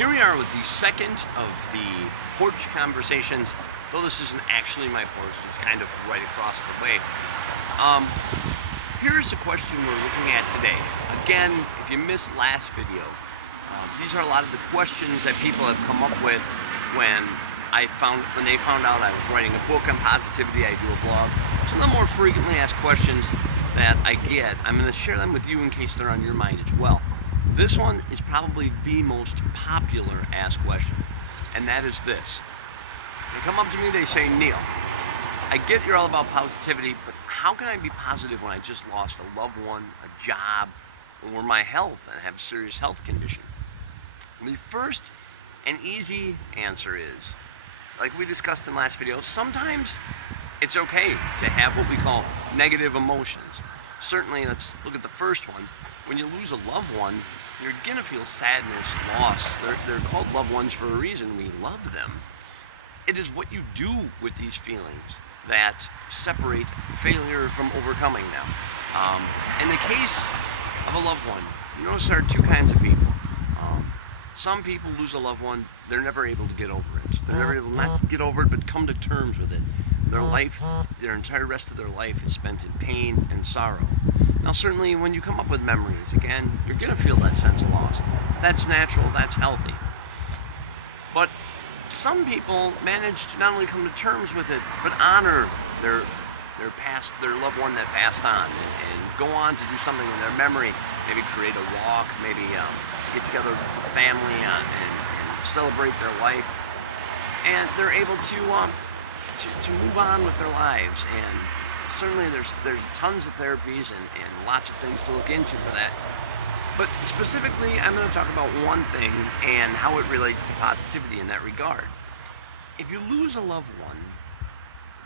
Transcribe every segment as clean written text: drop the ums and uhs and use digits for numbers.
Here we are with the second of the porch conversations, though this isn't actually my porch, it's kind of right across the way. Um, Here's a question we're looking at today. Again, if you missed last video, these are a lot of the questions that people have come up with when they found out I was writing a book on positivity. I do a blog. Some of the more frequently asked questions that I get, I'm going to share them with you in case they're on your mind as well. This one is probably the most popular asked question, and that is this. They come up to me, they say, Neil, I get you're all about positivity, but how can I be positive when I just lost a loved one, a job, or my health and have a serious health condition? The first and easy answer is, like we discussed in last video, sometimes it's okay to have what we call negative emotions. Certainly, let's look at the first one. When you lose a loved one, you're gonna feel sadness, loss. They're called loved ones for a reason. We love them. It is what you do with these feelings that separate failure from overcoming them. In the case of a loved one, you notice there are two kinds of people. Some people lose a loved one, they're never able to get over it. They're never able not to get over it, but come to terms with it. Their life, their entire rest of their life is spent in pain and sorrow. Now, certainly when you come up with memories, again, you're going to feel that sense of loss. That's natural, that's healthy. But some people manage to not only come to terms with it, but honor their loved one that passed on, and go on to do something in their memory. Maybe create a walk, maybe get together with the family and celebrate their life. And they're able to move on with their lives. And certainly there's tons of therapies and lots of things to look into for that. But specifically, I'm going to talk about one thing and how it relates to positivity in that regard. If you lose a loved one,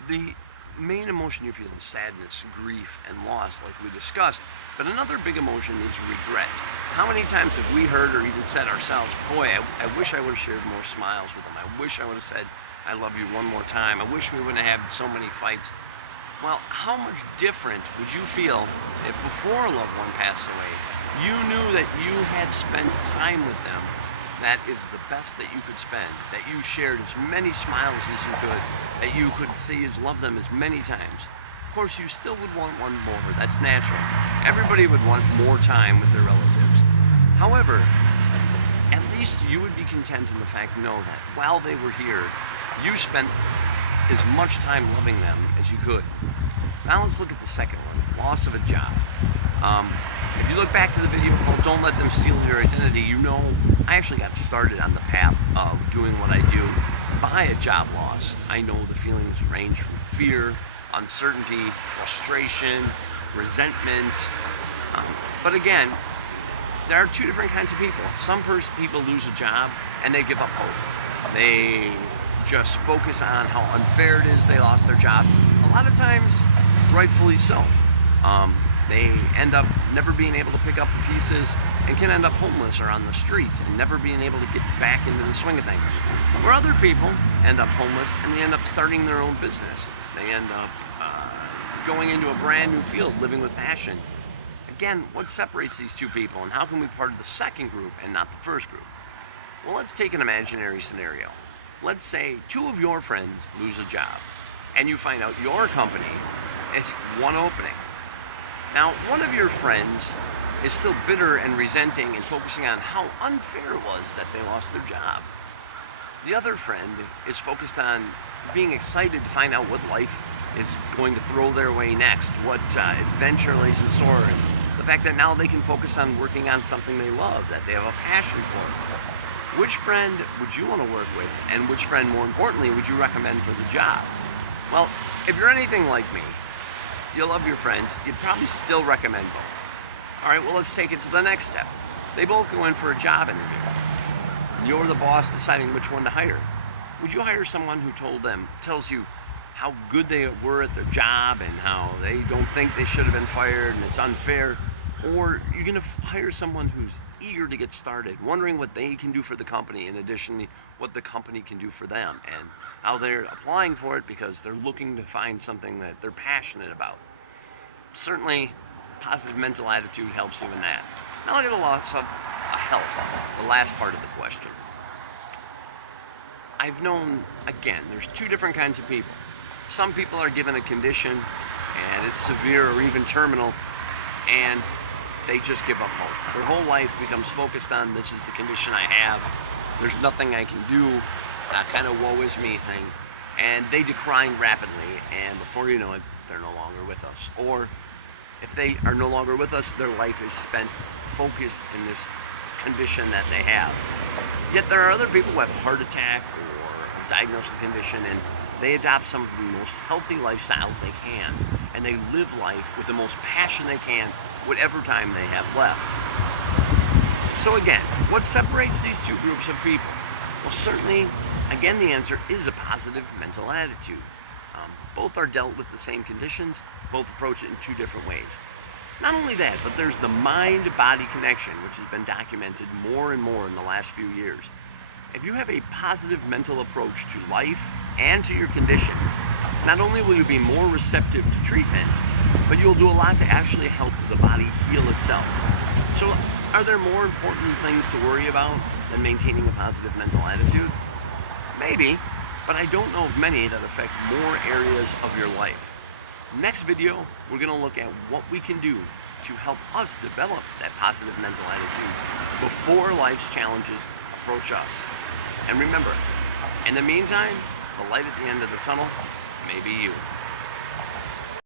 the main emotion you feel is sadness, grief, and loss, like we discussed. But another big emotion is regret. How many times have we heard or even said ourselves, boy, I wish I would have shared more smiles with them. I wish I would have said, I love you one more time. I wish we wouldn't have had so many fights. Well, how much different would you feel if before a loved one passed away, you knew that you had spent time with them that is the best that you could spend, that you shared as many smiles as you could, that you could say you love them as many times? Of course, you still would want one more. That's natural. Everybody would want more time with their relatives. However, at least you would be content in the fact to know that while they were here, you spent as much time loving them as you could. Now let's look at the second one, loss of a job. If you look back to the video called Don't Let Them Steal Your Identity, you know I actually got started on the path of doing what I do by a job loss. I know the feelings range from fear, uncertainty, frustration, resentment. But again, there are two different kinds of people. Some people lose a job and they give up hope. They just focus on how unfair it is they lost their job. A lot of times, rightfully so. They end up never being able to pick up the pieces and can end up homeless or on the streets and never being able to get back into the swing of things. Where other people end up homeless and they end up starting their own business. They end up going into a brand new field, living with passion. Again, what separates these two people, and how can we be part of the second group and not the first group? Well, let's take an imaginary scenario. Let's say two of your friends lose a job and you find out your company is one opening. Now, one of your friends is still bitter and resenting and focusing on how unfair it was that they lost their job. The other friend is focused on being excited to find out what life is going to throw their way next, what adventure lays in store, and the fact that now they can focus on working on something they love, that they have a passion for. Which friend would you want to work with, and which friend, more importantly, would you recommend for the job? Well, if you're anything like me, you love your friends, you'd probably still recommend both. All right, well, let's take it to the next step. They both go in for a job interview. You're the boss deciding which one to hire. Would you hire someone who tells you how good they were at their job and how they don't think they should have been fired and it's unfair? Or you're going to hire someone who's eager to get started, wondering what they can do for the company, in addition to what the company can do for them, and how they're applying for it because they're looking to find something that they're passionate about. Certainly, positive mental attitude helps even that. Now look at a loss of health, the last part of the question. I've known, again, there's two different kinds of people. Some people are given a condition and it's severe or even terminal, and they just give up hope. Their whole life becomes focused on, this is the condition I have, there's nothing I can do, that kind of woe is me thing. And they decline rapidly, and before you know it, they're no longer with us. Or if they are no longer with us, their life is spent focused in this condition that they have. Yet there are other people who have a heart attack or diagnosed with a condition, and they adopt some of the most healthy lifestyles they can, and they live life with the most passion they can, whatever time they have left. So again, what separates these two groups of people? Well, certainly, again, the answer is a positive mental attitude. Both are dealt with the same conditions, both approach it in two different ways. Not only that, but there's the mind-body connection, which has been documented more and more in the last few years. If you have a positive mental approach to life and to your condition, not only will you be more receptive to treatment, but you'll do a lot to actually help the body heal itself. So, are there more important things to worry about than maintaining a positive mental attitude? Maybe, but I don't know of many that affect more areas of your life. Next video, we're going to look at what we can do to help us develop that positive mental attitude before life's challenges approach us. And remember, in the meantime, the light at the end of the tunnel may be you.